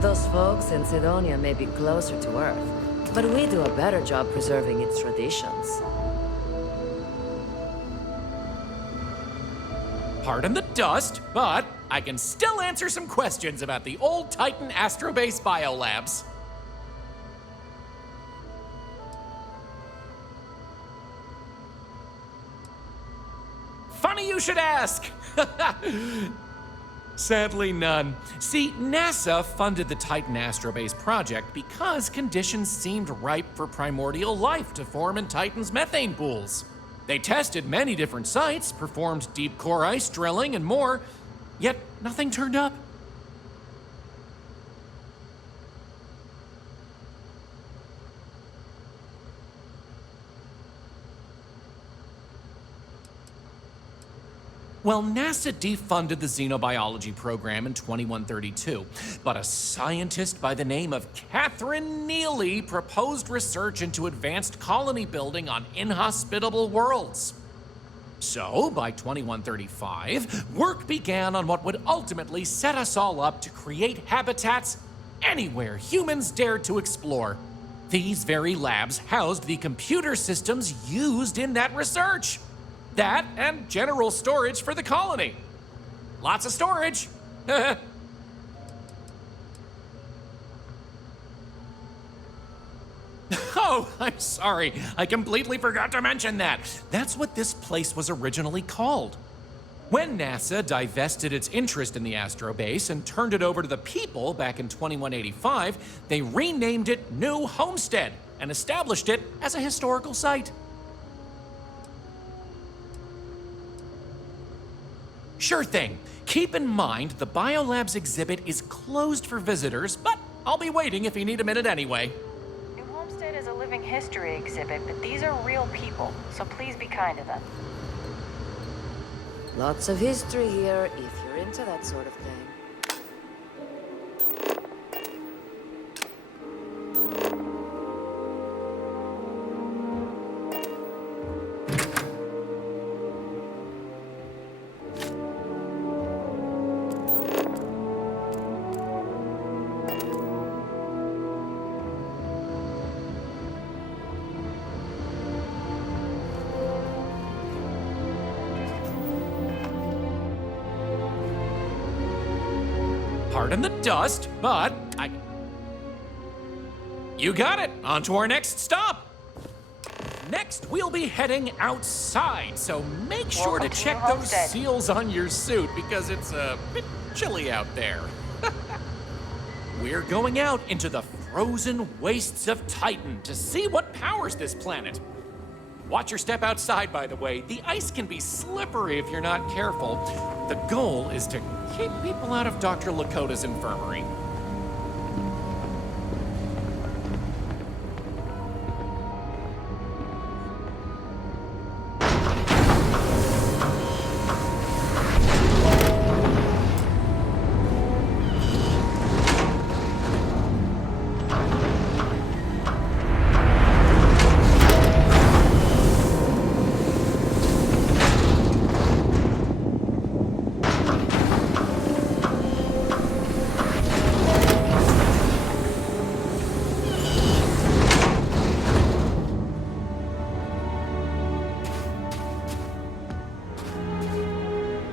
Those folks in Sidonia may be closer to Earth, but we do a better job preserving its traditions. Pardon the dust, but I can still answer some questions about the old Titan Astrobase biolabs. Funny you should ask! Sadly, none. See, NASA funded the Titan Astrobase project because conditions seemed ripe for primordial life to form in Titan's methane pools. They tested many different sites, performed deep core ice drilling, and more, yet nothing turned up. Well, NASA defunded the xenobiology program in 2132, but a scientist by the name of Catherine Neely proposed research into advanced colony building on inhospitable worlds. So, by 2135, work began on what would ultimately set us all up to create habitats anywhere humans dared to explore. These very labs housed the computer systems used in that research. That and general storage for the colony. Lots of storage. Oh, I'm sorry. I completely forgot to mention that. That's what this place was originally called. When NASA divested its interest in the Astrobase and turned it over to the people back in 2185, they renamed it New Homestead and established it as a historical site. Sure thing. Keep in mind the Biolabs exhibit is closed for visitors, but I'll be waiting if you need a minute anyway. New Homestead is a living history exhibit, but these are real people, so please be kind to them. Lots of history here, if you're into that sort of thing. Pardon the dust, but You got it! On to our next stop! Next, we'll be heading outside, so make sure to check those seals on your suit because it's a bit chilly out there. We're going out into the frozen wastes of Titan to see what powers this planet. Watch your step outside, by the way. The ice can be slippery if you're not careful. The goal is to keep people out of Dr. Lakota's infirmary.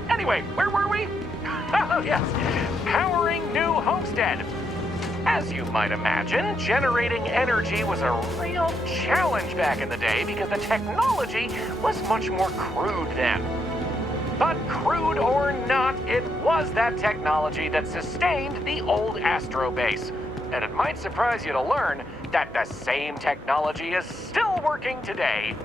Anyway, where were we? Oh, yes. Powering New Homestead. As you might imagine, generating energy was a real challenge back in the day because the technology was much more crude then. But crude or not, it was that technology that sustained the old Astrobase. And it might surprise you to learn that the same technology is still working today.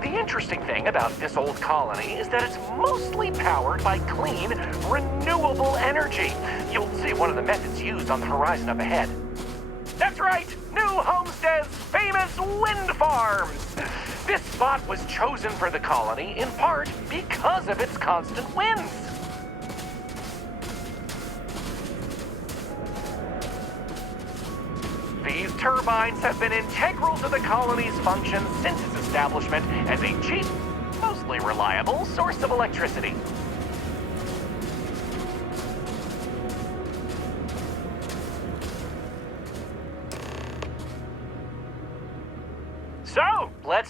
The interesting thing about this old colony is that it's mostly powered by clean, renewable energy. You'll see one of the methods used on the horizon up ahead. That's right! New Homestead's famous wind farms! This spot was chosen for the colony in part because of its constant winds. These turbines have been integral to the colony's function since its establishment as a cheap, mostly reliable source of electricity.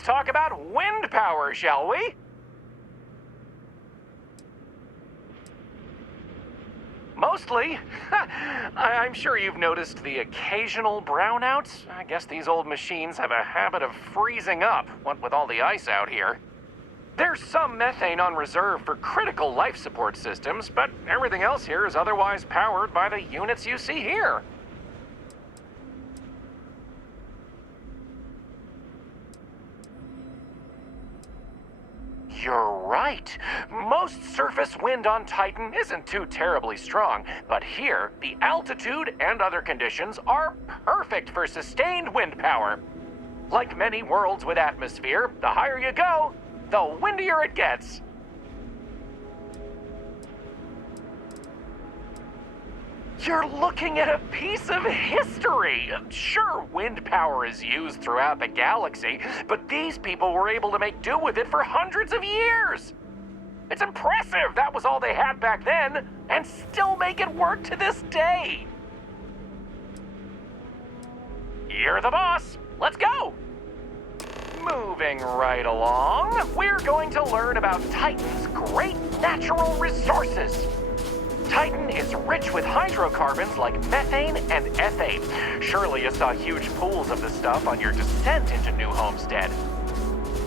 let's talk about wind power, shall we? Mostly. I'm sure you've noticed the occasional brownouts. I guess these old machines have a habit of freezing up, what with all the ice out here. There's some methane on reserve for critical life support systems, but everything else here is otherwise powered by the units you see here. You're right. Most surface wind on Titan isn't too terribly strong, but here, the altitude and other conditions are perfect for sustained wind power. Like many worlds with atmosphere, the higher you go, the windier it gets. You're looking at a piece of history. Sure, wind power is used throughout the galaxy, but these people were able to make do with it for hundreds of years. It's impressive that was all they had back then, and still make it work to this day. You're the boss. Let's go. Moving right along, we're going to learn about Titan's great natural resources. Titan is rich with hydrocarbons like methane and ethane. Surely you saw huge pools of this stuff on your descent into New Homestead.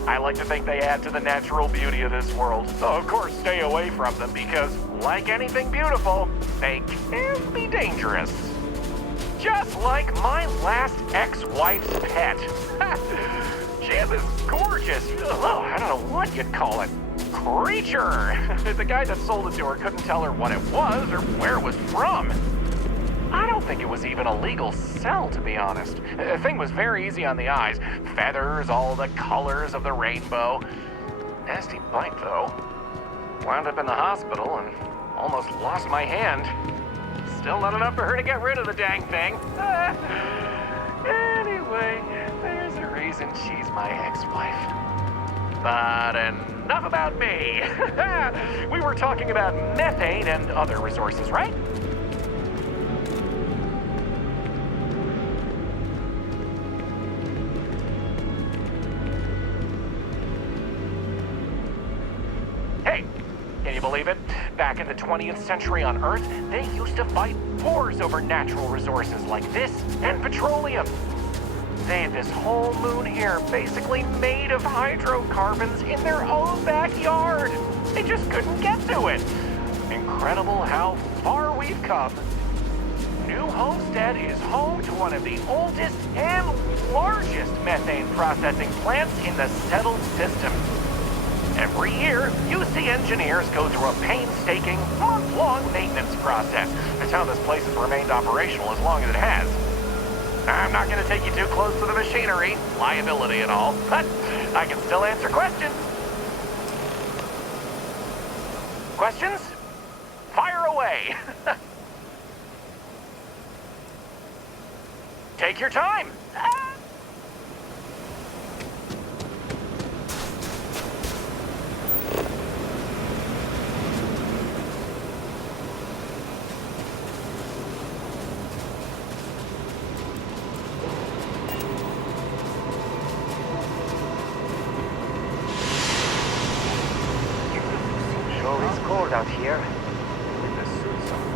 I like to think they add to the natural beauty of this world. So of course, stay away from them because, like anything beautiful, they can be dangerous. Just like my last ex-wife's pet. She has this gorgeous, I don't know what you'd call it, creature. The guy that sold it to her couldn't tell her what it was or where it was from. I don't think it was even a legal sell, to be honest. The thing was very easy on the eyes. Feathers, all the colors of the rainbow. Nasty bite, though. Wound up in the hospital and almost lost my hand. Still not enough for her to get rid of the dang thing. Anyway, there's a reason she's my ex-wife. But enough about me. We were talking about methane and other resources, right? Hey, can you believe it? Back in the 20th century on Earth, they used to fight wars over natural resources like this and petroleum. They had this whole moon here basically made of hydrocarbons in their own backyard. They just couldn't get to it. Incredible how far we've come. New Homestead is home to one of the oldest and largest methane processing plants in the settled system. Every year, UC engineers go through a painstaking, month-long maintenance process. That's how this place has remained operational as long as it has. I'm not going to take you too close to the machinery, liability and all, but I can still answer questions. Questions? Fire away. Take your time. It's cold out here with the suits on.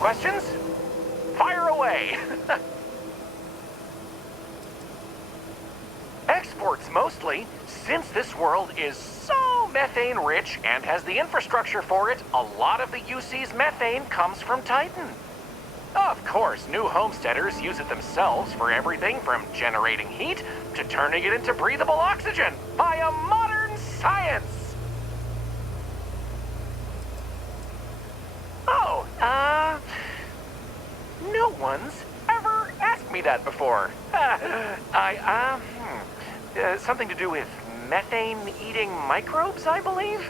Questions? Fire away! Exports mostly, since this world is so methane rich and has the infrastructure for it, a lot of the UC's methane comes from Titan. Of course, new homesteaders use it themselves for everything from generating heat to turning it into breathable oxygen via modern science. Oh, no one's ever asked me that before. Something to do with methane-eating microbes, I believe?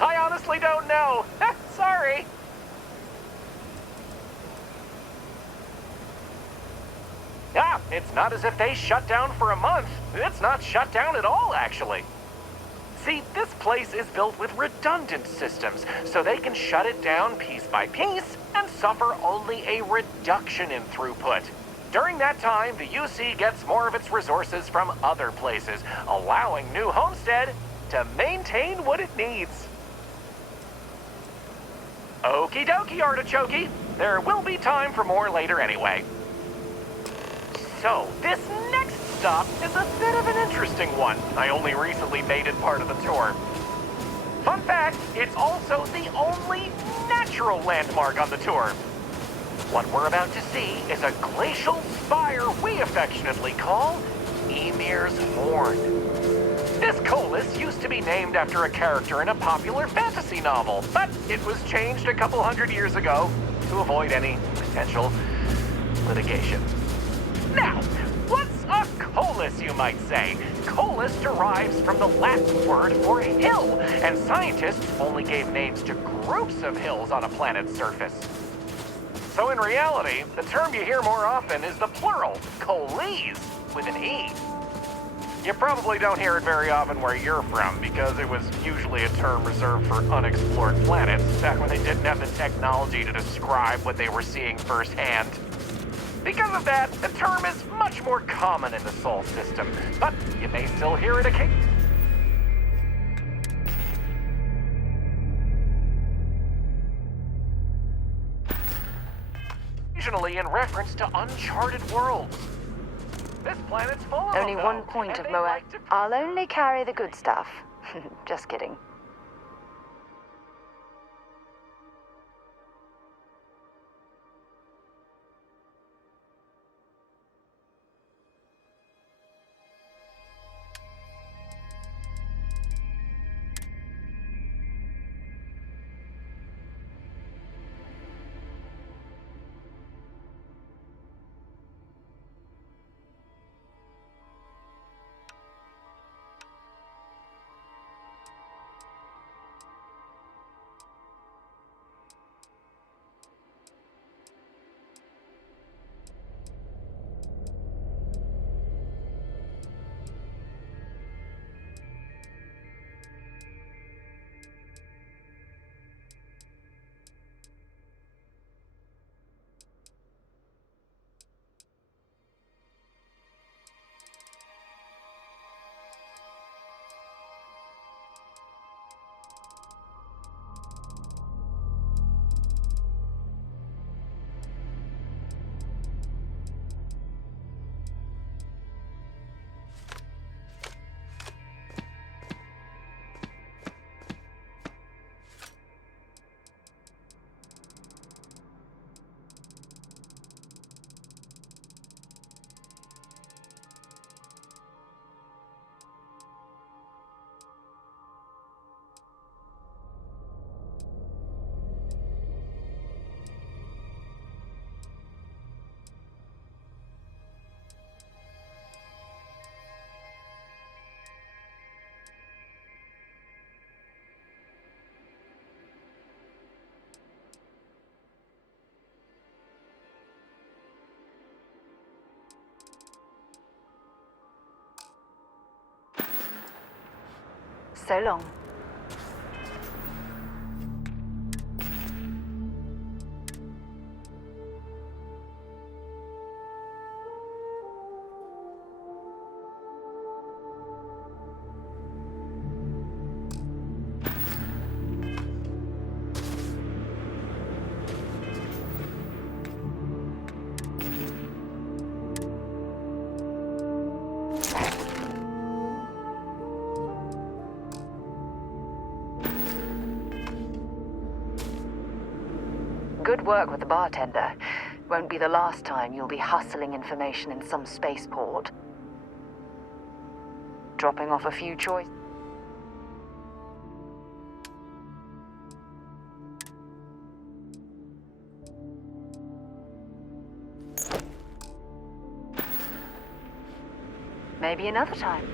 I honestly don't know. Sorry. It's not as if they shut down for a month. It's not shut down at all, actually. See, this place is built with redundant systems, so they can shut it down piece by piece and suffer only a reduction in throughput. During that time, the UC gets more of its resources from other places, allowing New Homestead to maintain what it needs. Okie dokie, Artichoke. There will be time for more later anyway. So, this next stop is a bit of an interesting one. I only recently made it part of the tour. Fun fact, it's also the only natural landmark on the tour. What we're about to see is a glacial spire we affectionately call Emir's Horn. This colus used to be named after a character in a popular fantasy novel, but it was changed a couple hundred years ago to avoid any potential litigation. Now, what's a colus, you might say? Colus derives from the Latin word for hill, and scientists only gave names to groups of hills on a planet's surface. So in reality, the term you hear more often is the plural, coles, with an E. You probably don't hear it very often where you're from, because it was usually a term reserved for unexplored planets, back when they didn't have the technology to describe what they were seeing firsthand. Because of that, the term is much more common in the Sol system, but you may still hear it occasionally in reference to uncharted worlds. This planet's full of Only them, one though, point and of they Moab. like to- I'll only carry the good stuff. Just kidding. So long. Good work with the bartender. Won't be the last time you'll be hustling information in some spaceport. Dropping off a few choice. Maybe another time.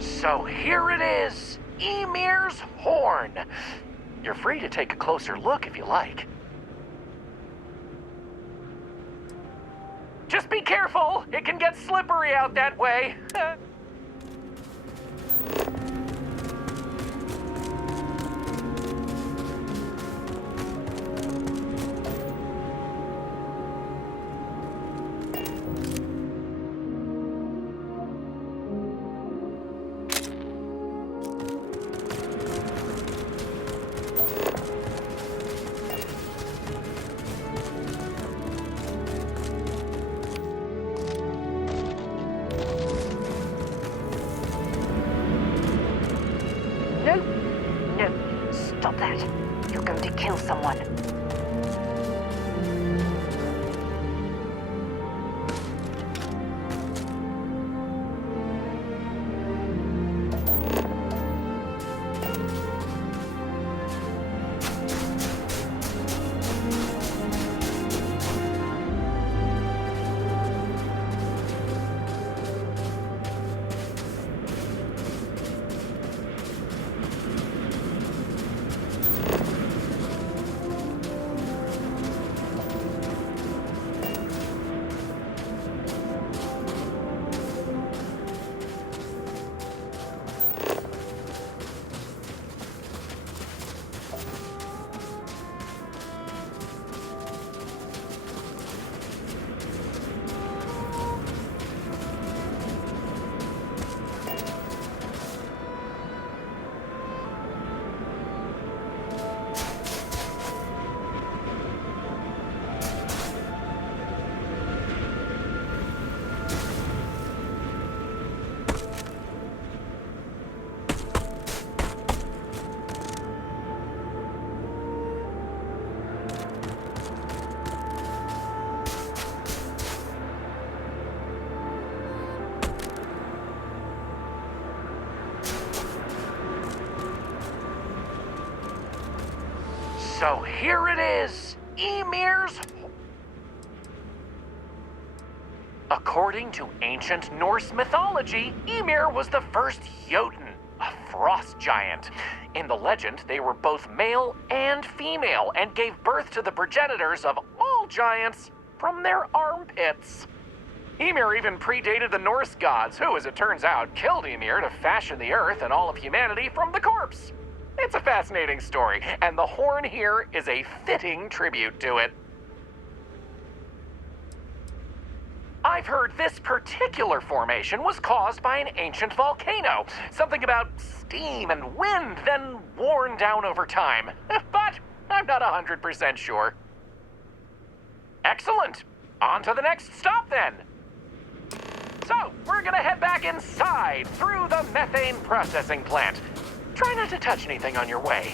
So here it is, Emir's horn. You're free to take a closer look if you like. Just be careful, it can get slippery out that way. No, no, stop that. You're going to kill someone. So here it is, Emir's... According to ancient Norse mythology, Ymir was the first Jotun, a frost giant. In the legend, they were both male and female and gave birth to the progenitors of all giants from their armpits. Ymir even predated the Norse gods, who, as it turns out, killed Ymir to fashion the earth and all of humanity from the corpse. It's a fascinating story, and the horn here is a fitting tribute to it. I've heard this particular formation was caused by an ancient volcano. Something about steam and wind, then worn down over time. But I'm not 100% sure. Excellent. On to the next stop, then. So, we're gonna head back inside through the methane processing plant. Try not to touch anything on your way.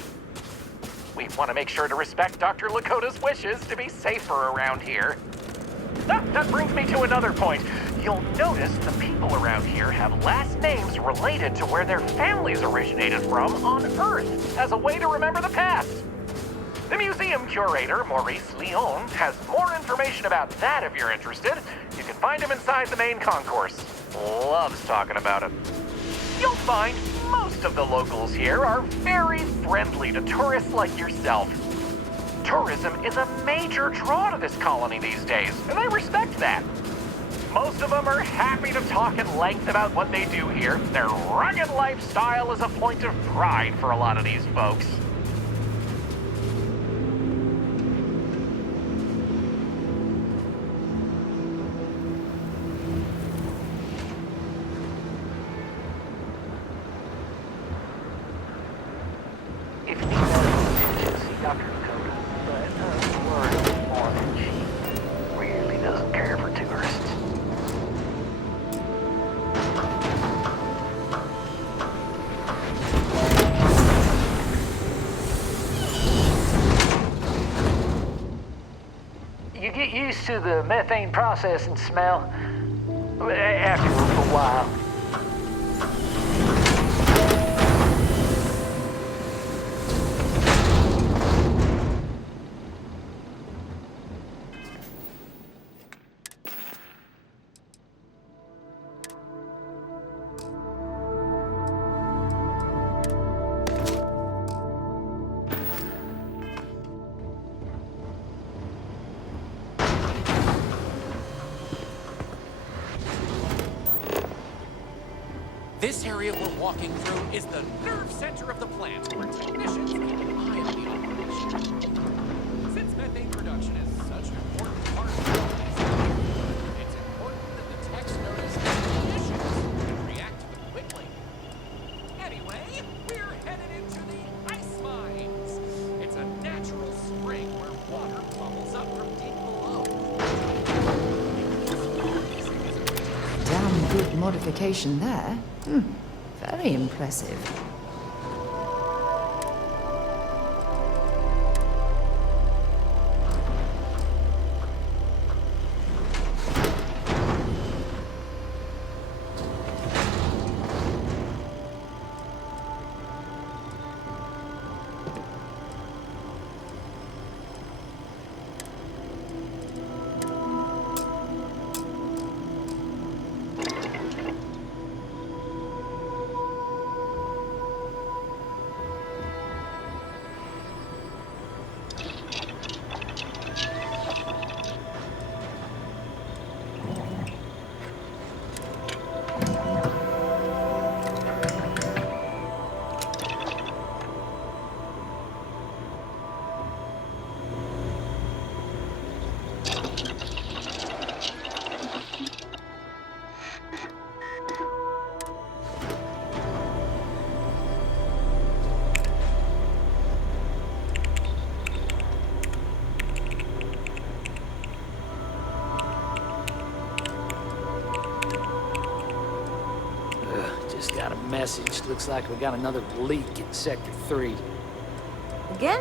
We want to make sure to respect Dr. Lakota's wishes to be safer around here. That brings me to another point. You'll notice the people around here have last names related to where their families originated from on Earth, as a way to remember the past. The museum curator, Maurice Leon, has more information about that if you're interested. You can find him inside the main concourse. Loves talking about it. You'll find most of the locals here are very friendly to tourists like yourself. Tourism is a major draw to this colony these days, and I respect that. Most of them are happy to talk at length about what they do here. Their rugged lifestyle is a point of pride for a lot of these folks. If you need that see Dr. Lakota, but worry more than she really doesn't care for tourists. get used to the methane processing smell after a while. This area we're walking through is the nerve center of the plant, where technicians keep an eye on the operation. Since methane production is such an important part of the organization, it's important that the techs notice any issues and react to them quickly. Anyway, we're headed into the ice mines. It's a natural spring where water bubbles up from deep below. Damn good modification there. Very impressive. Just got a message. Looks like we got another leak in Sector 3. Again?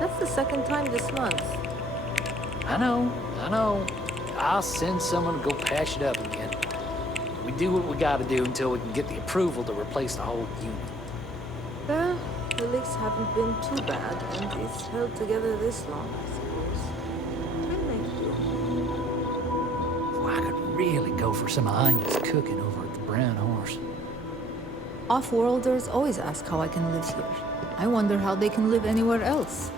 That's the second time this month. I know. I'll send someone to go patch it up again. We do what we gotta do until we can get the approval to replace the whole unit. Well, the leaks haven't been too bad, and it's held together this long, I suppose. We'll make do. Well, I could really go for some onions cooking over at the Brown Horse. Off-worlders always ask how I can live here. I wonder how they can live anywhere else.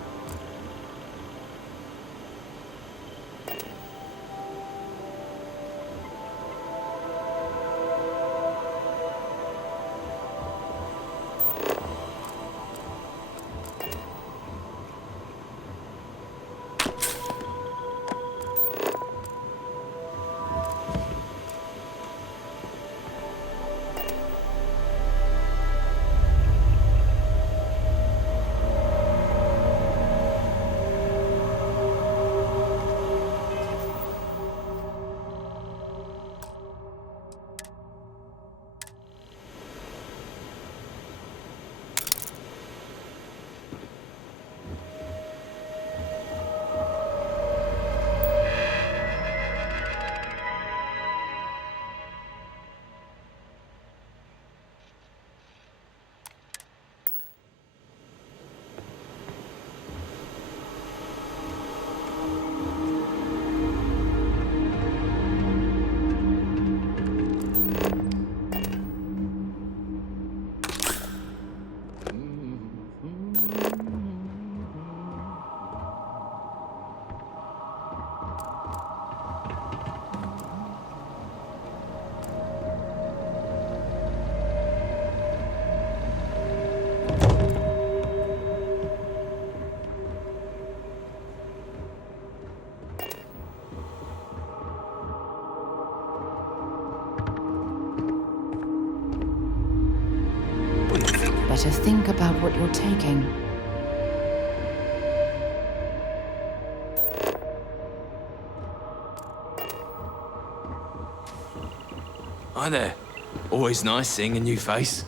Better think about what you're taking. Hi there. Always nice seeing a new face.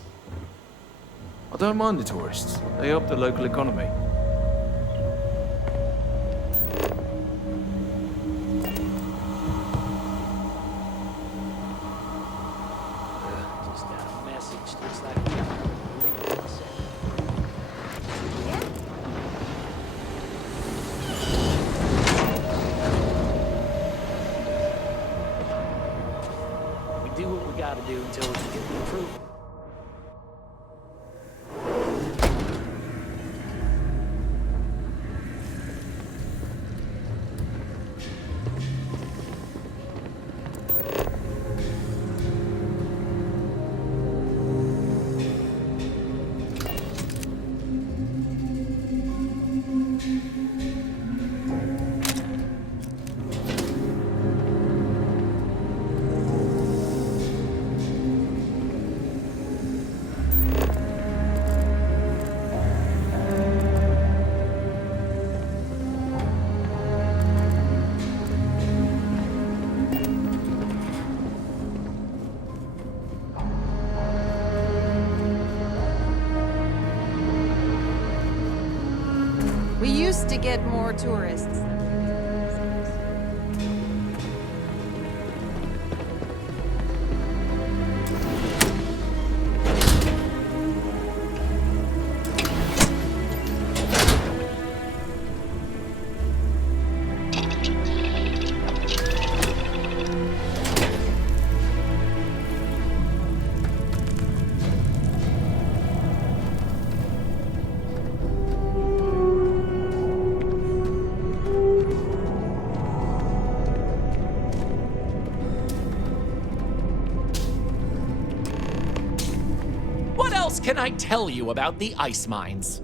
I don't mind the tourists. They help the local economy. do until we can get the approval. We used to get more tourists. What else can I tell you about the ice mines?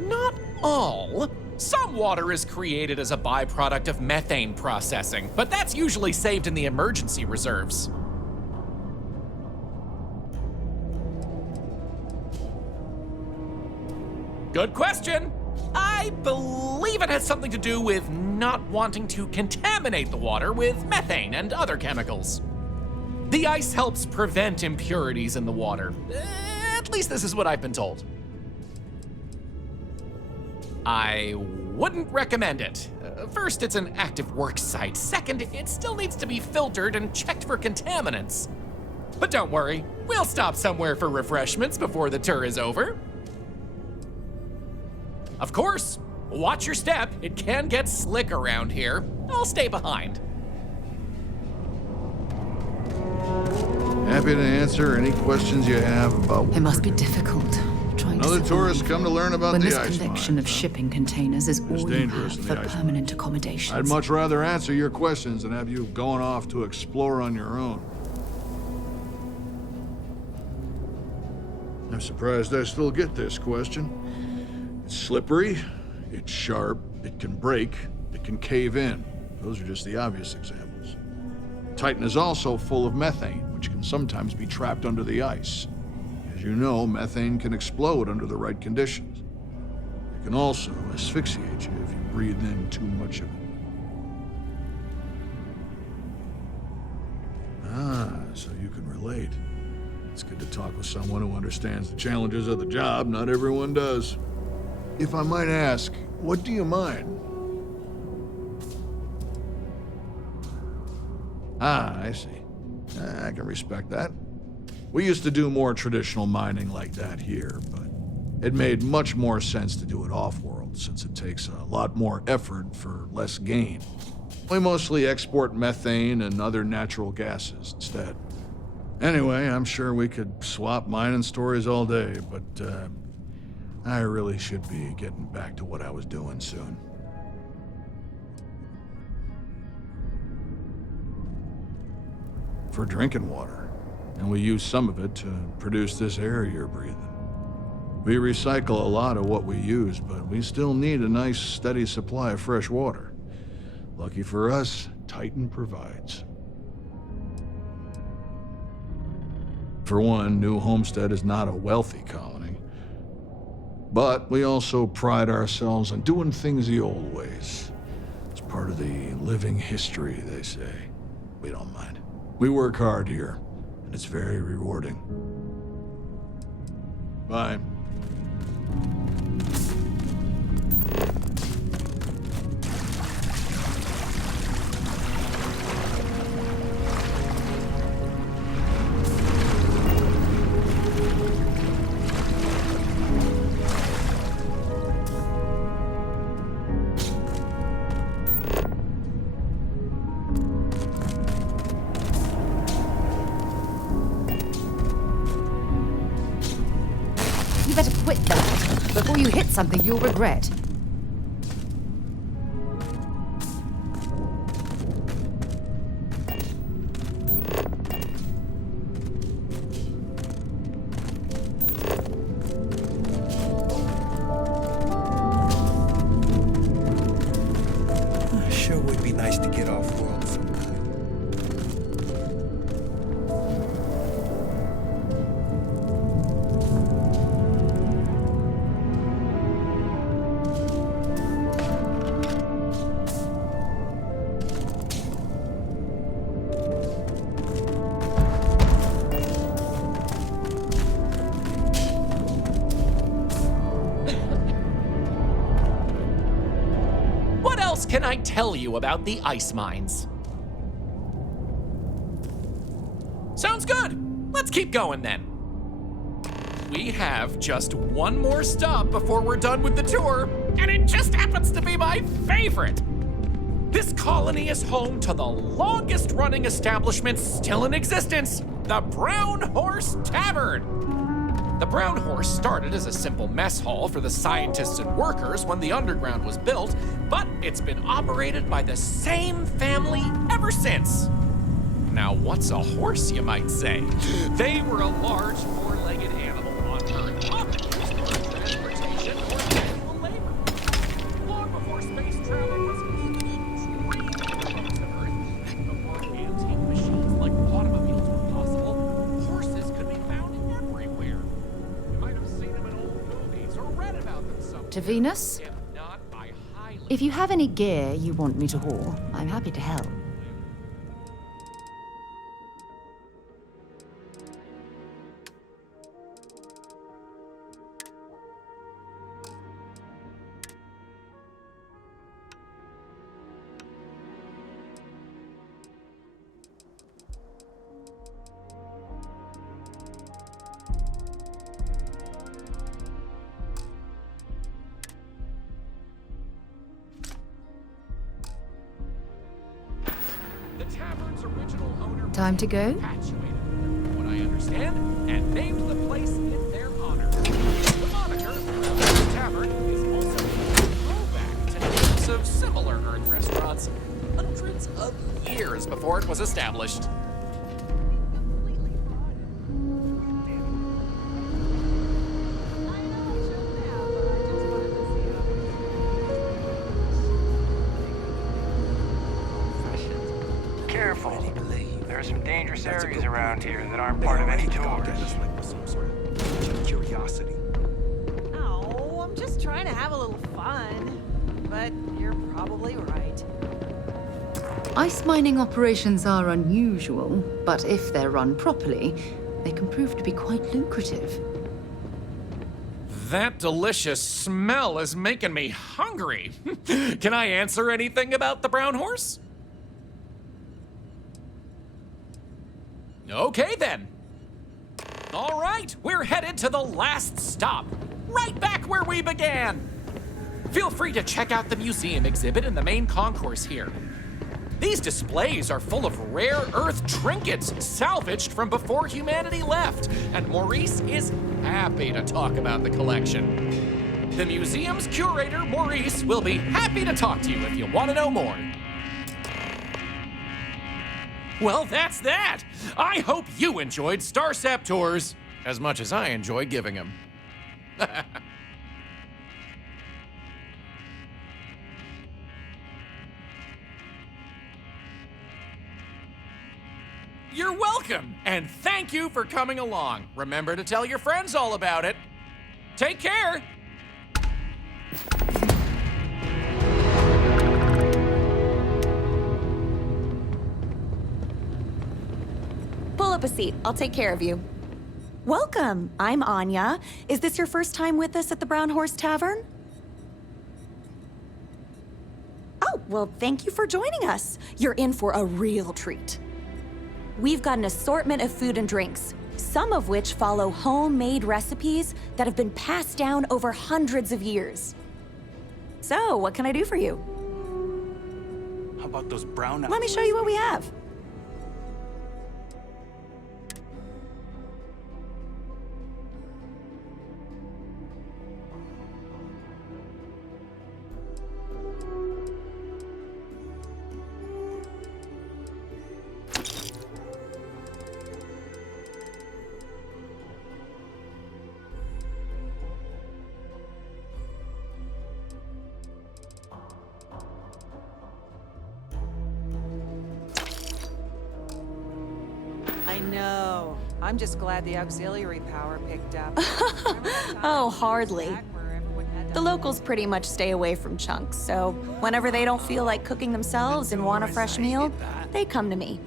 Not all. Some water is created as a byproduct of methane processing, but that's usually saved in the emergency reserves. Good question. I believe it has something to do with not wanting to contaminate the water with methane and other chemicals. The ice helps prevent impurities in the water. At least this is what I've been told. I wouldn't recommend it. First, it's an active work site. Second, it still needs to be filtered and checked for contaminants. But don't worry, we'll stop somewhere for refreshments before the tour is over. Of course, watch your step. It can get slick around here. I'll stay behind. Happy to answer any questions you have about what It must we're be doing. difficult trying to Other survive tourists come to learn about when the this ice collection mines, of huh? shipping containers is all you dangerous have in for the ice permanent accommodations. I'd much rather answer your questions than have you going off to explore on your own. I'm surprised I still get this question. It's slippery, it's sharp, it can break, it can cave in. Those are just the obvious examples. Titan is also full of methane, which can sometimes be trapped under the ice. As you know, methane can explode under the right conditions. It can also asphyxiate you if you breathe in too much of it. Ah, so you can relate. It's good to talk with someone who understands the challenges of the job. Not everyone does. If I might ask, what do you mind? Ah, I see. I can respect that. We used to do more traditional mining like that here, but it made much more sense to do it off-world, since it takes a lot more effort for less gain. We mostly export methane and other natural gases instead. Anyway, I'm sure we could swap mining stories all day, but I really should be getting back to what I was doing soon. For drinking water, and we use some of it to produce this air you're breathing. We recycle a lot of what we use, but we still need a nice, steady supply of fresh water. Lucky for us, Titan provides. For one, New Homestead is not a wealthy colony. But we also pride ourselves on doing things the old ways. It's part of the living history, they say. We don't mind. We work hard here, and it's very rewarding. Bye. you better quit that. Before you hit something you'll regret. Sure would be nice to get off world sometime. What else can I tell you about the ice mines? Sounds good. Let's keep going then. We have just one more stop before we're done with the tour, and it just happens to be my favorite. This colony is home to the longest running establishment still in existence, the Brown Horse Tavern. The Brown Horse started as a simple mess hall for the scientists and workers when the underground was built, but it's been operated by the same family ever since. Now, what's a horse, you might say? They were a large four-legged animal on Earth, often used for transportation or manual labor. Long before space travel was extremely to Earth, and before antique machines like automobiles were possible, horses could be found everywhere. You might have seen them in old movies or read about them somewhere. To Venus? If not, I highly... If you have any gear you want me to haul, I'm happy to help. The tavern's original owner Time to go? infatuated, from what I understand, and named the place in their honor. The moniker, the tavern, is also a throwback to names of similar Earth restaurants hundreds of years before it was established. Careful. There are some dangerous areas around here that aren't part of any tours. Curiosity. Oh, I'm just trying to have a little fun. But you're probably right. Ice mining operations are unusual, but if they're run properly, they can prove to be quite lucrative. That delicious smell is making me hungry. Can I answer anything about the Brown Horse? Okay then. All right, we're headed to the last stop, right back where we began. Feel free to check out the museum exhibit in the main concourse here. These displays are full of rare Earth trinkets salvaged from before humanity left, and Maurice is happy to talk about the collection. The museum's curator, Maurice, will be happy to talk to you if you want to know more. Well, that's that. I hope you enjoyed Starcept Tours as much as I enjoy giving them. You're welcome, and thank you for coming along. Remember to tell your friends all about it. Take care. Pull up a seat. I'll take care of you. Welcome. I'm Anya. Is this your first time with us at the Brown Horse Tavern? Oh, well, thank you for joining us. You're in for a real treat. We've got an assortment of food and drinks, some of which follow homemade recipes that have been passed down over hundreds of years. So, what can I do for you? How about those brown apples? Let me show you what we have. know. I'm just glad the auxiliary power picked up. Oh, hardly. The locals pretty much stay away from chunks, so whenever they don't feel like cooking themselves and want a fresh meal, they come to me.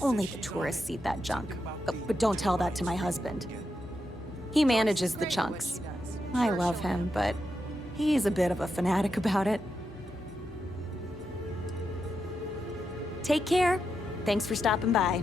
Only the tourists eat that junk. But don't tell that to my husband. He manages the chunks. I love him, but he's a bit of a fanatic about it. Take care. Thanks for stopping by.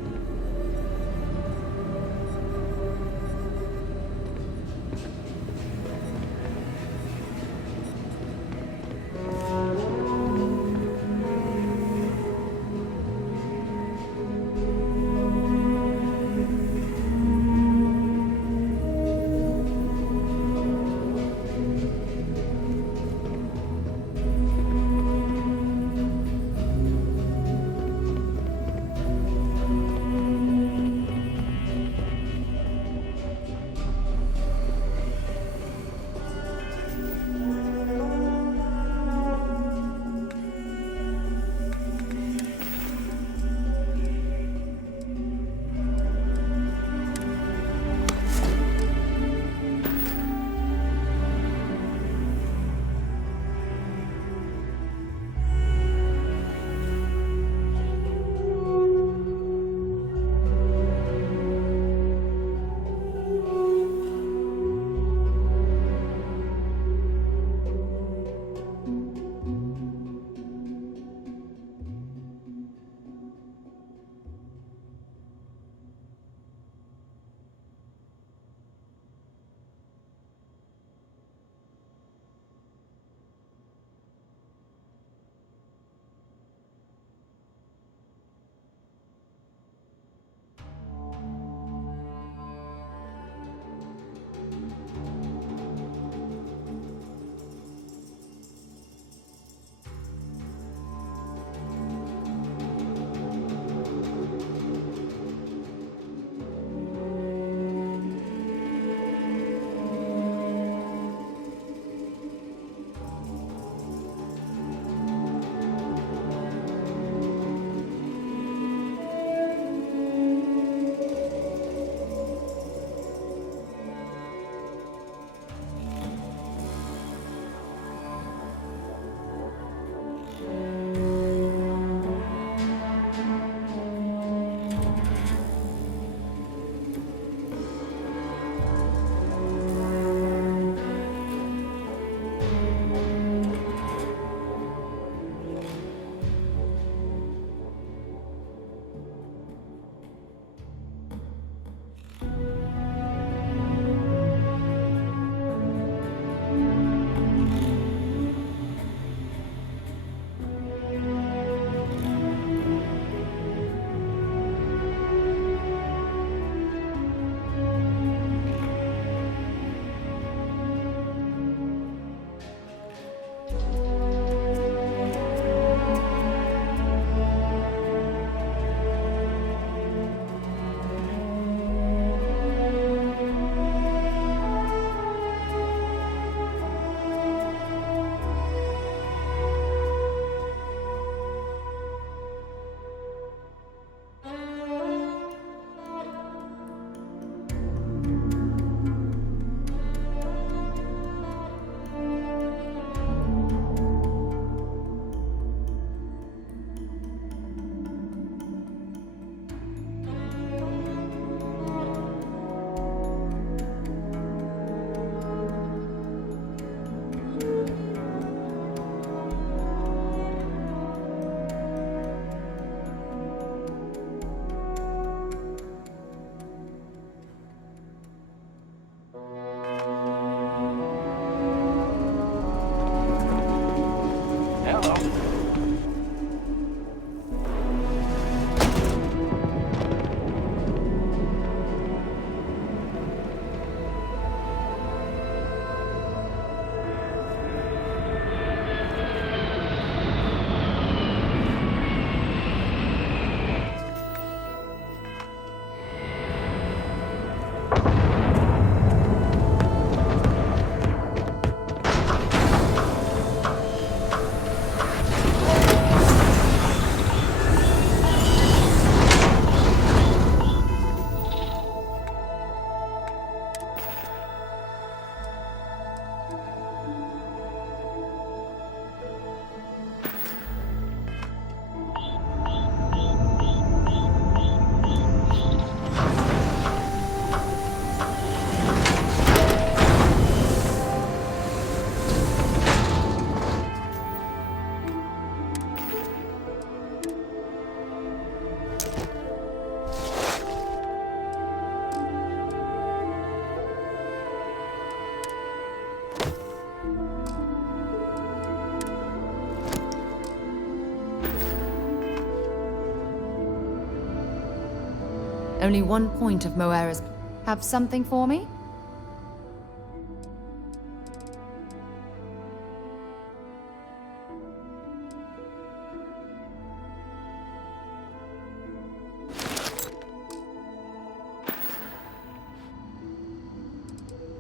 Only one point of Moera's... Have something for me?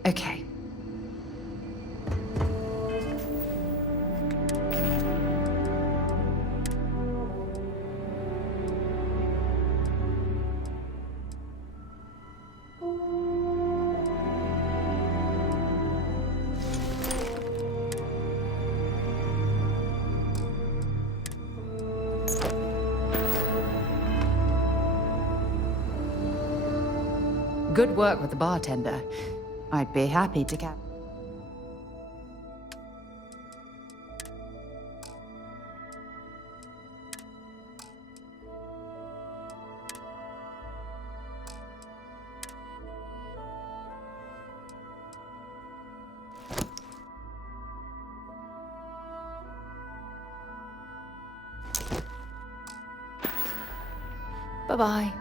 Okay. Good work with the bartender. I'd be happy to cap. Bye-bye.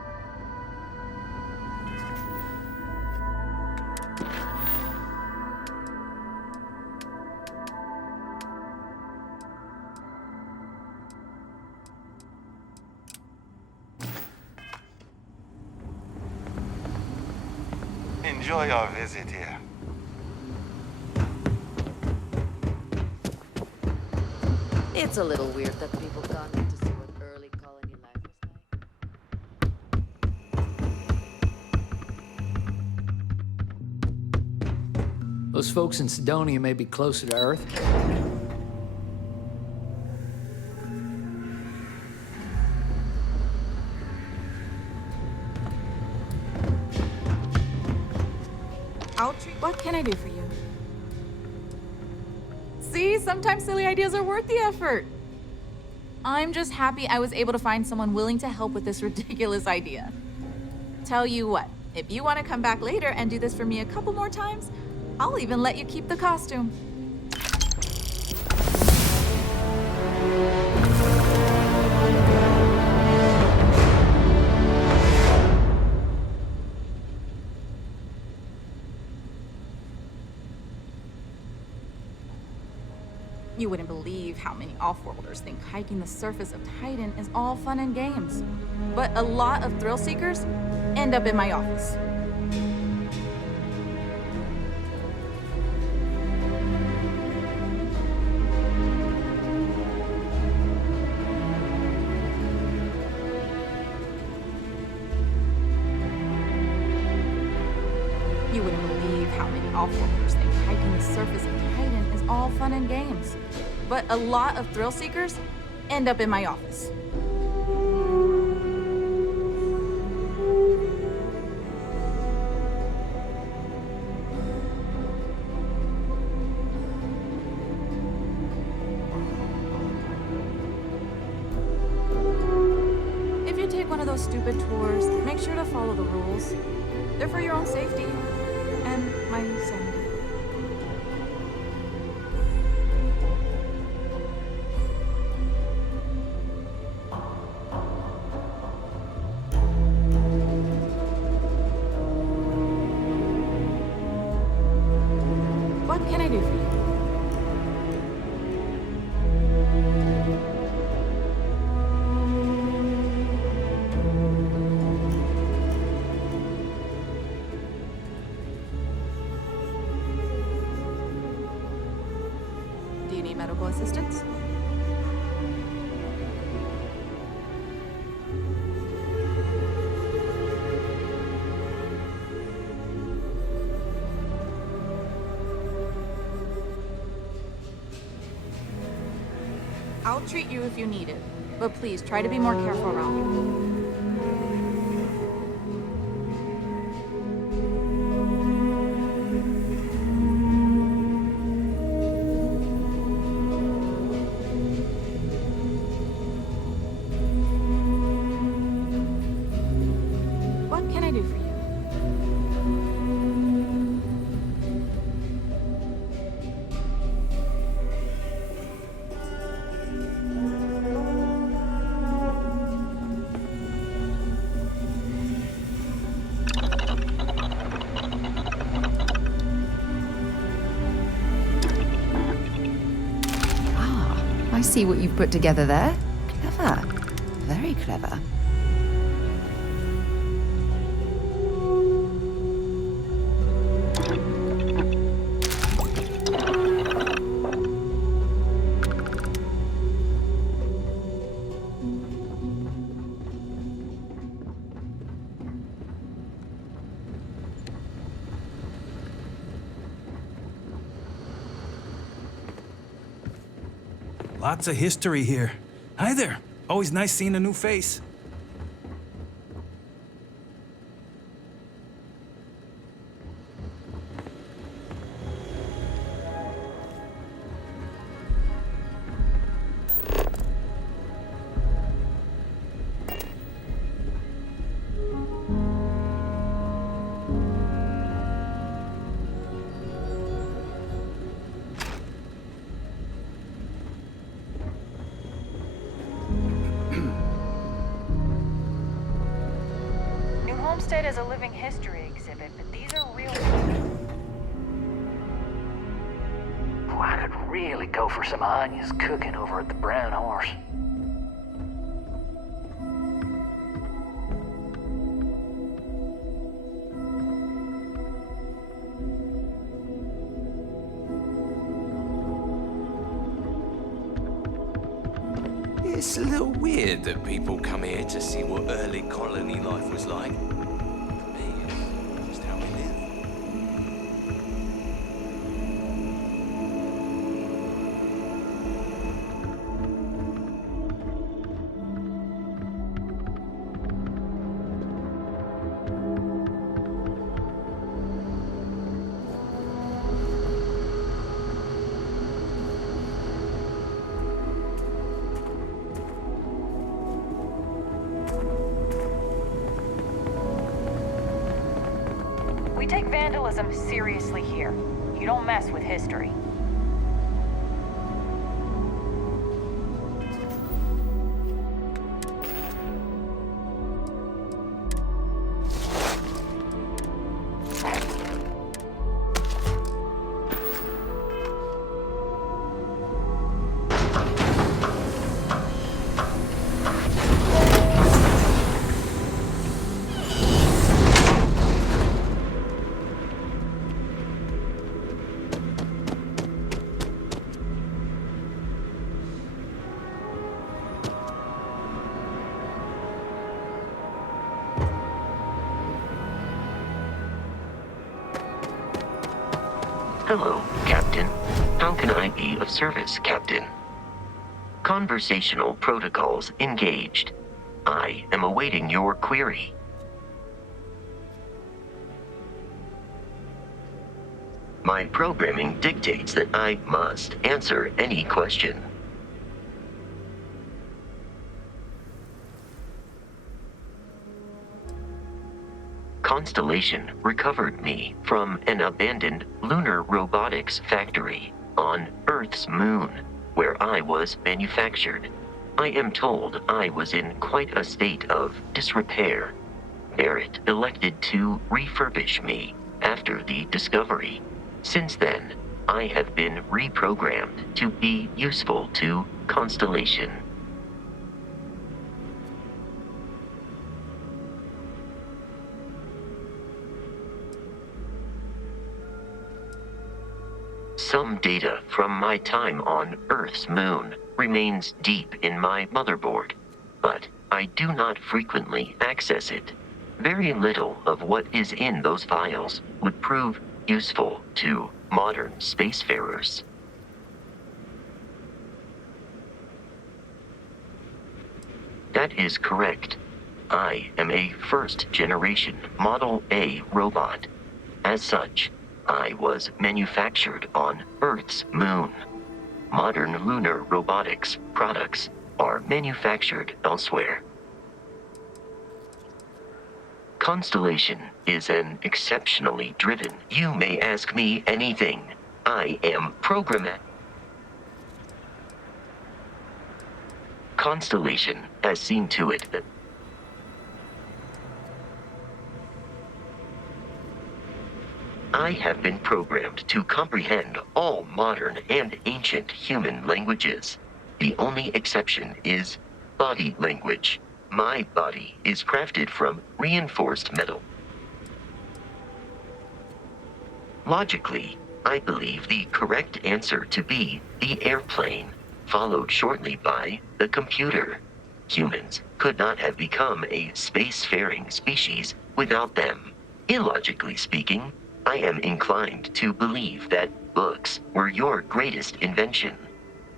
Enjoy our visit here. It's a little weird that people gone in to see what early colony life was like. Those folks in Sidonia may be closer to Earth. What can I do for you? See, sometimes silly ideas are worth the effort. I'm just happy I was able to find someone willing to help with this ridiculous idea. Tell you what, if you want to come back later and do this for me a couple more times, I'll even let you keep the costume. You wouldn't believe how many off-worlders think hiking the surface of Titan is all fun and games. But a lot of thrill seekers end up in my office. You wouldn't believe how many off-worlders think hiking the surface of Titan is all fun and games. But a lot of thrill seekers end up in my office. If you take one of those stupid tours, make sure to follow the rules. They're for your own safety and my sanity. What can I do for you? Do you need medical assistance? I'll treat you if you need it, but please try to be more careful around me. What can I do for you? I see what you've put together there. Clever. Very clever. Lots of history here. Hi there. Always nice seeing a new face. Homestead is a living history exhibit, but these are real. Oh, I could really go for some onions cooking over at the Brown Horse. It's a little weird that people come here to see what early colony life was like. For me, it's just how we live. We take vandalism seriously here. You don't mess with history. Hello, Captain. How can I be of service, Captain? Conversational protocols engaged. I am awaiting your query. My programming dictates that I must answer any question. Constellation recovered me from an abandoned lunar robotics factory on Earth's moon, where I was manufactured. I am told I was in quite a state of disrepair. Barrett elected to refurbish me after the discovery. Since then, I have been reprogrammed to be useful to Constellation. Some data from my time on Earth's moon remains deep in my motherboard, but I do not frequently access it. Very little of what is in those files would prove useful to modern spacefarers. That is correct. I am a first-generation Model A robot. As such, I was manufactured on Earth's moon. Modern lunar robotics products are manufactured elsewhere. Constellation is an exceptionally driven. You may ask me anything. I am programmed. Constellation has seen to it that I have been programmed to comprehend all modern and ancient human languages. The only exception is body language. My body is crafted from reinforced metal. Logically, I believe the correct answer to be the airplane, followed shortly by the computer. Humans could not have become a spacefaring species without them. Illogically speaking, I am inclined to believe that books were your greatest invention.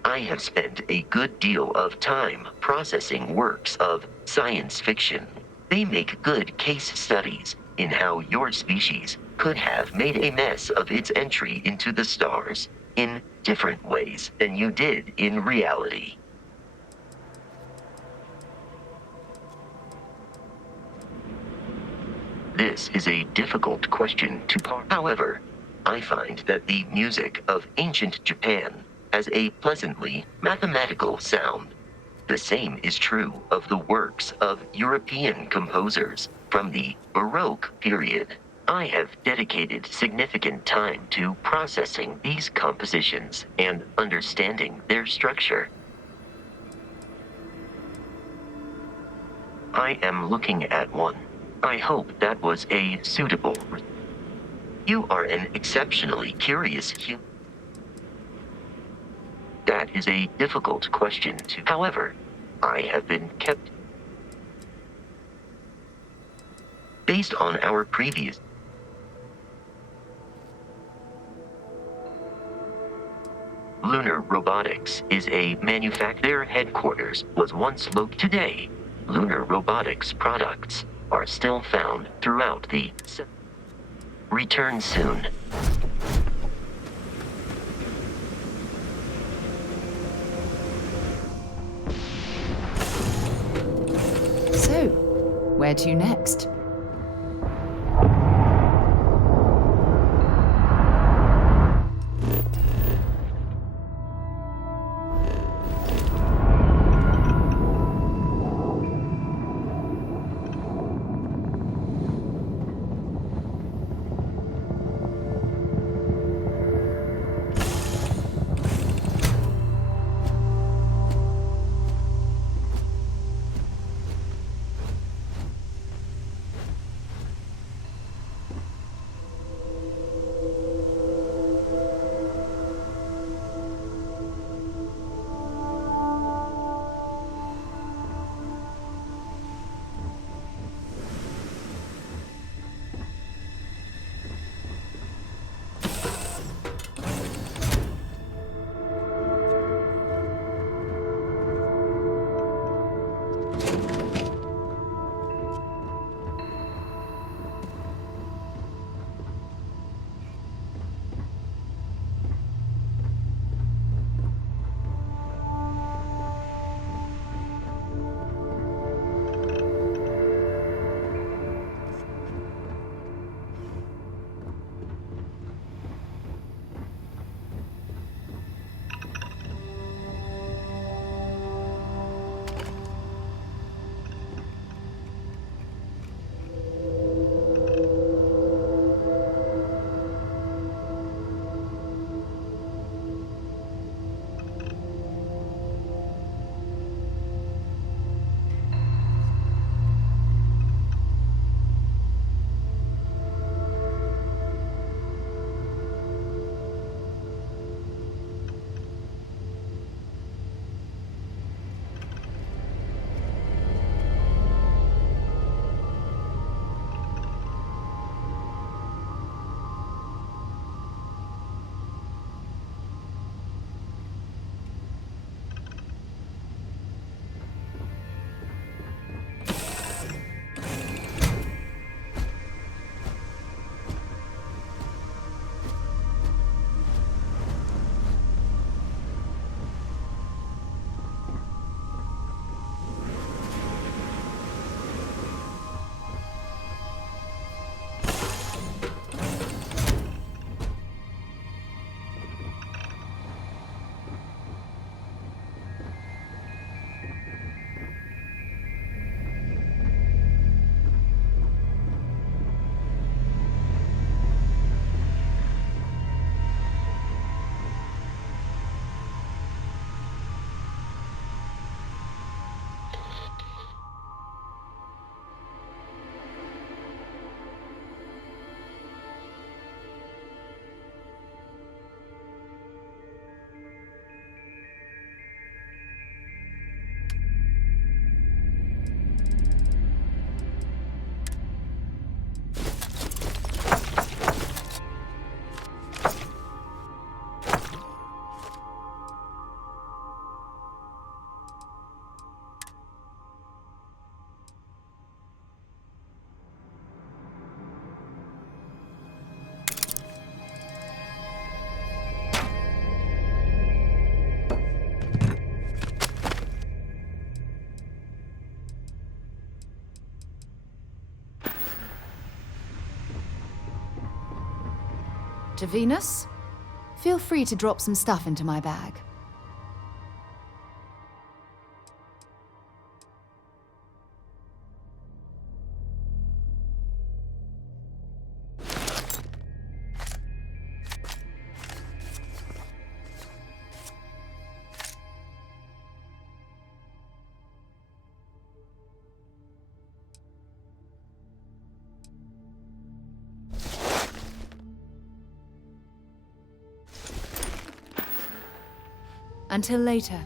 I have spent a good deal of time processing works of science fiction. They make good case studies in how your species could have made a mess of its entry into the stars in different ways than you did in reality. This is a difficult question to parse. However, I find that the music of ancient Japan has a pleasantly mathematical sound. The same is true of the works of European composers from the Baroque period. I have dedicated significant time to processing these compositions and understanding their structure. I am looking at one. I hope that was a suitable. You are an exceptionally curious human. That is a difficult question to. However, I have been kept. Based on our previous. Lunar Robotics is a manufacturer. Their headquarters was once located. Today, Lunar Robotics products are still found throughout the. Return soon. So, where to next? To Venus? Feel free to drop some stuff into my bag. Until later.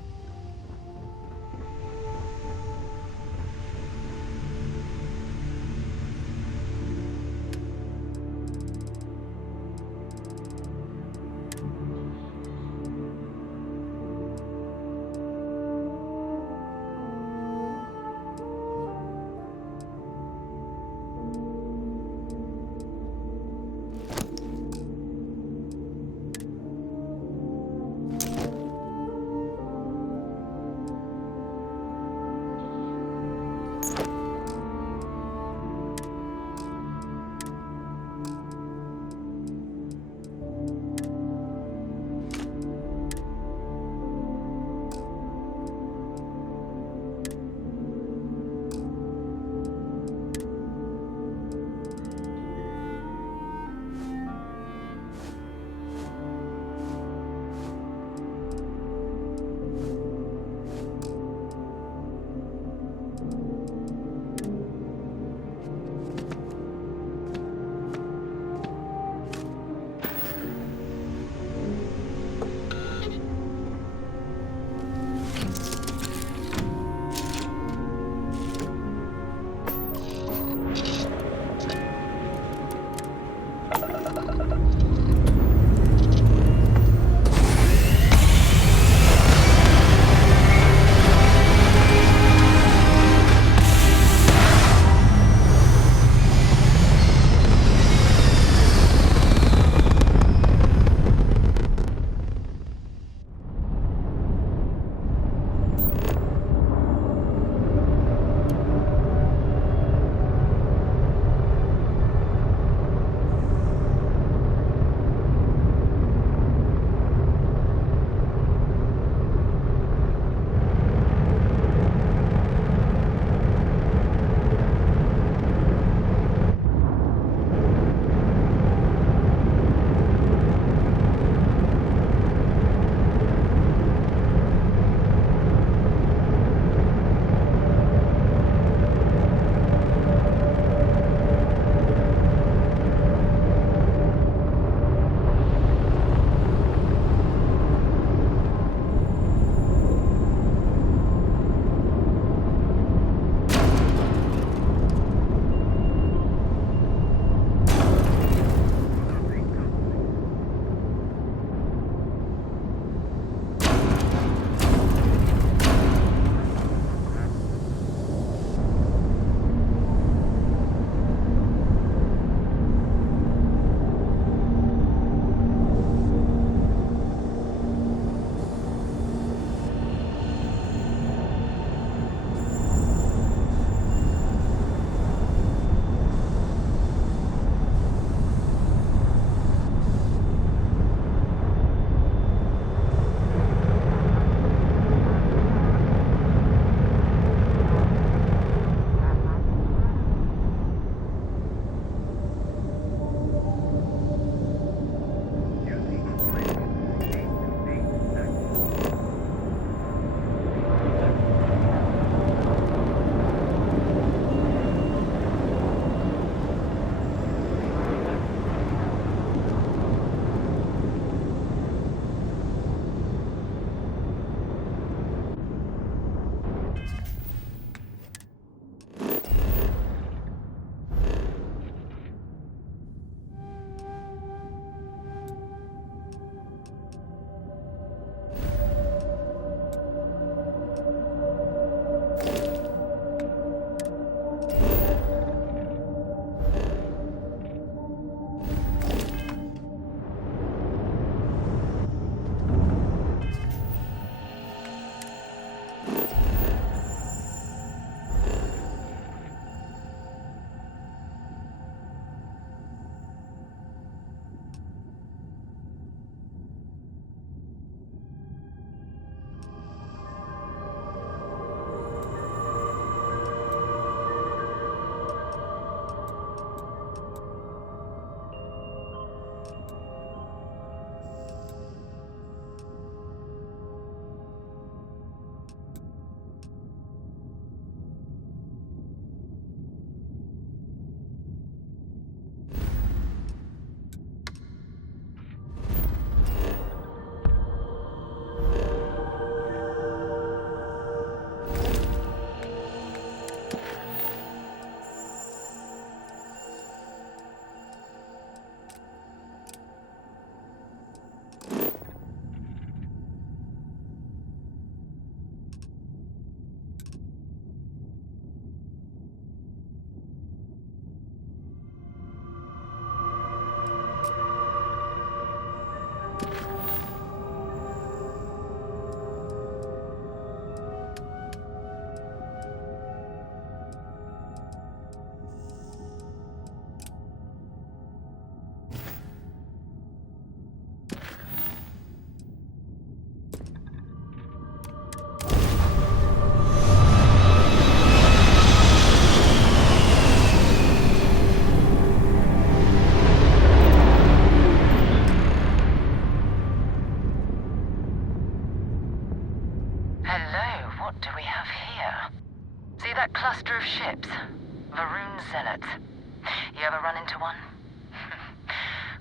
into one.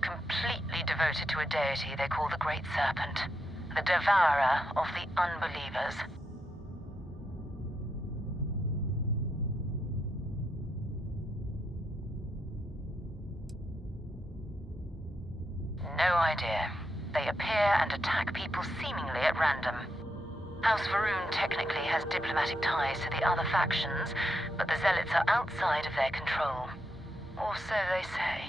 Completely devoted to a deity they call the Great Serpent, the devourer of the unbelievers. No idea. They appear and attack people seemingly at random. House Varun technically has diplomatic ties to the other factions, but the Zealots are outside of their control. Or so they say.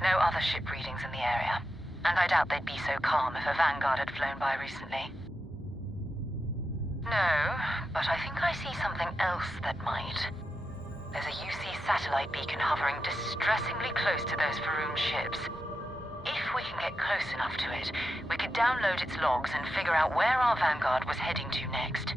No other ship readings in the area. And I doubt they'd be so calm if a Vanguard had flown by recently. No, but I think I see something else that might. There's a UC satellite beacon hovering distressingly close to those Varun ships. If we can get close enough to it, we could download its logs and figure out where our Vanguard was heading to next.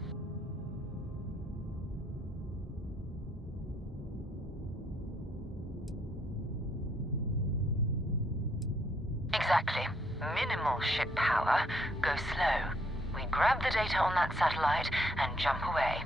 Exactly. Minimal ship power, go slow. We grab the data on that satellite and jump away.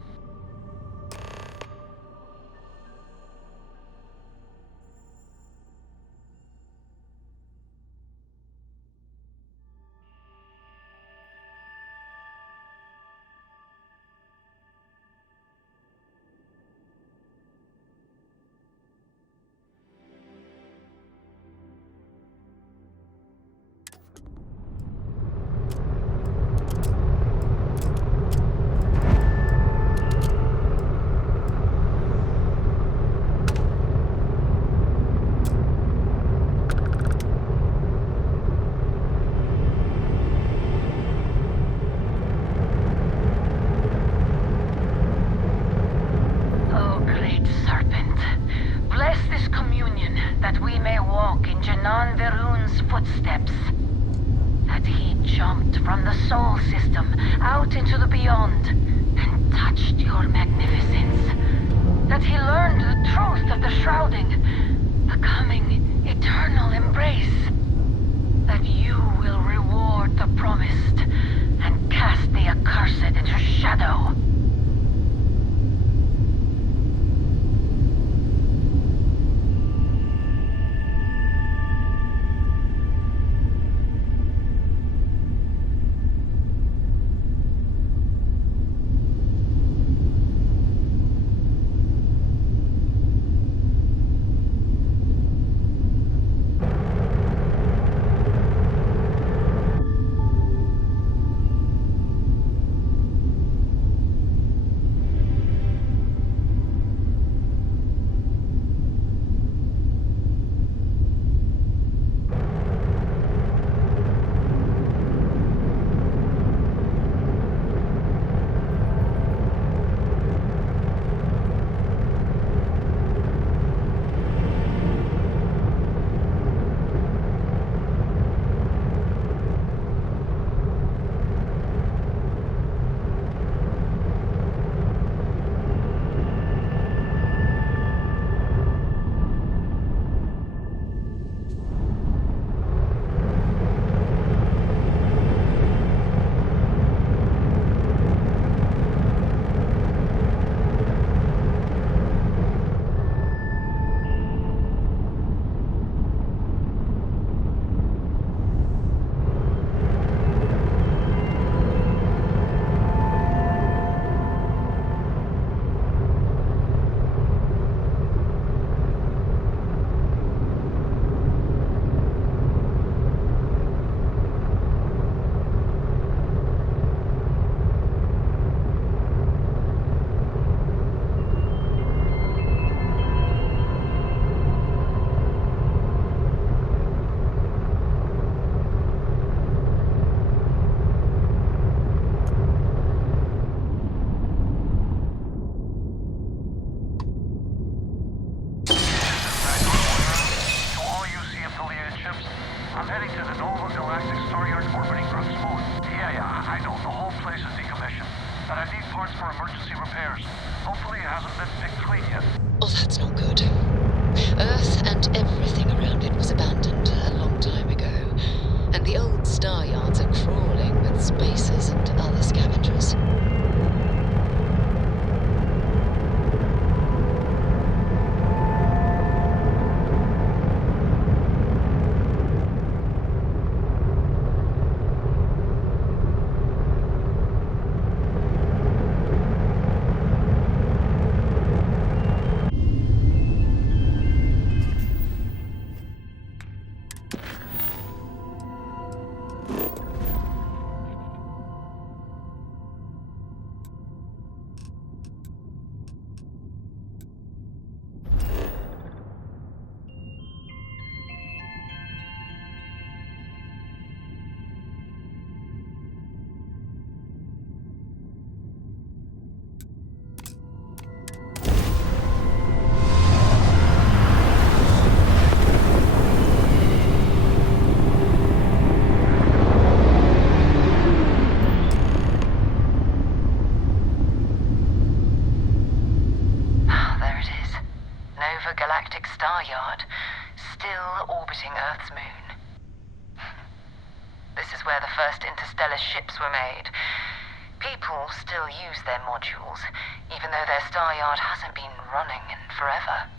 Footsteps. That he jumped from the Sol system out into the beyond and touched your magnificence. That he learned the truth of the shrouding, the coming eternal embrace. That you will reward the promised and cast the accursed into shadow. of a galactic star yard, still orbiting Earth's moon. This is where the first interstellar ships were made. People still use their modules, even though their star yard hasn't been running in forever.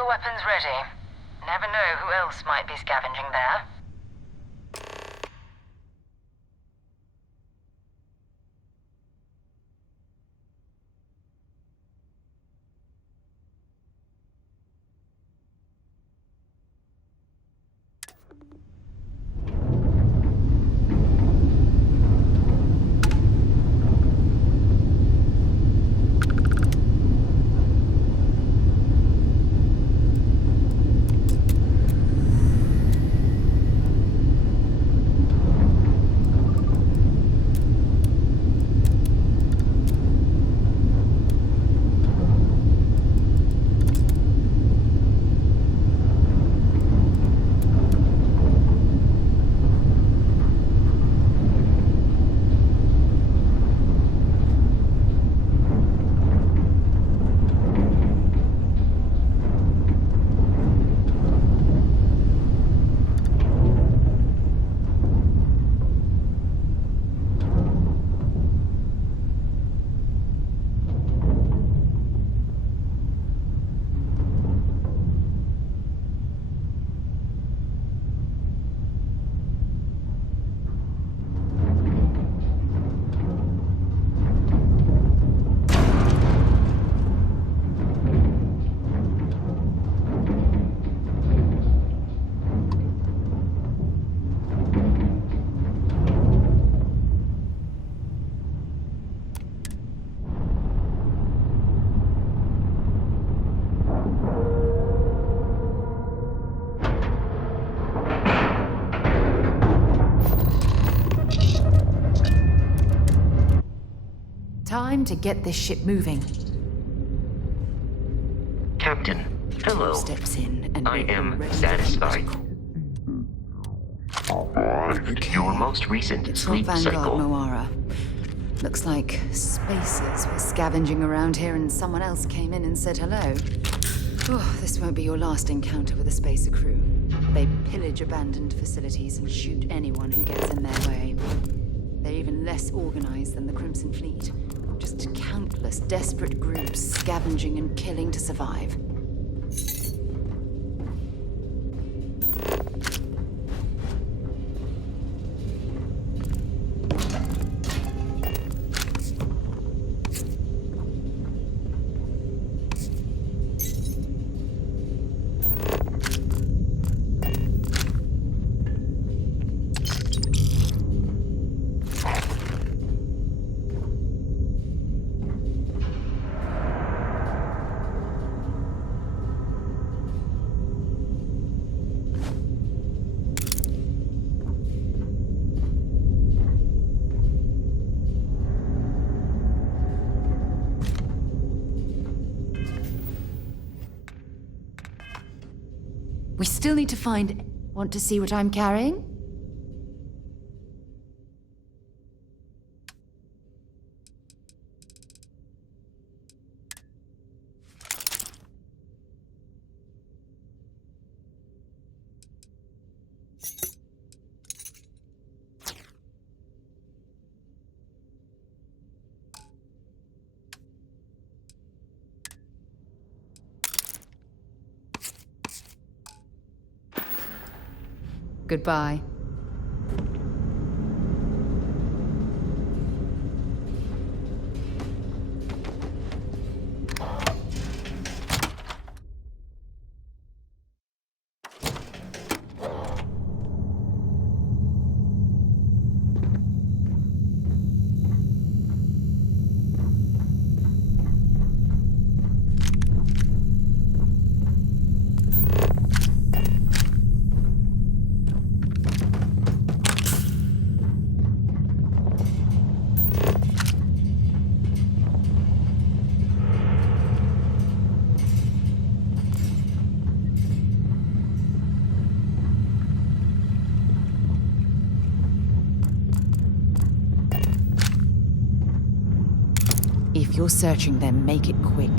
your weapons ready. Never know who else might be scavenging there. Time to get this ship moving. Captain, hello. Steps in and I am satisfied. Your most recent It's sleep not Vanguard cycle. Moara. Looks like spacers were scavenging around here and someone else came in and said hello. Oh, this won't be your last encounter with a spacer crew. They pillage abandoned facilities and shoot anyone who gets in their way. They're even less organized than the Crimson Fleet. Just countless desperate groups scavenging and killing to survive. We still need to find... Want to see what I'm carrying? Goodbye. If you're searching them, make it quick.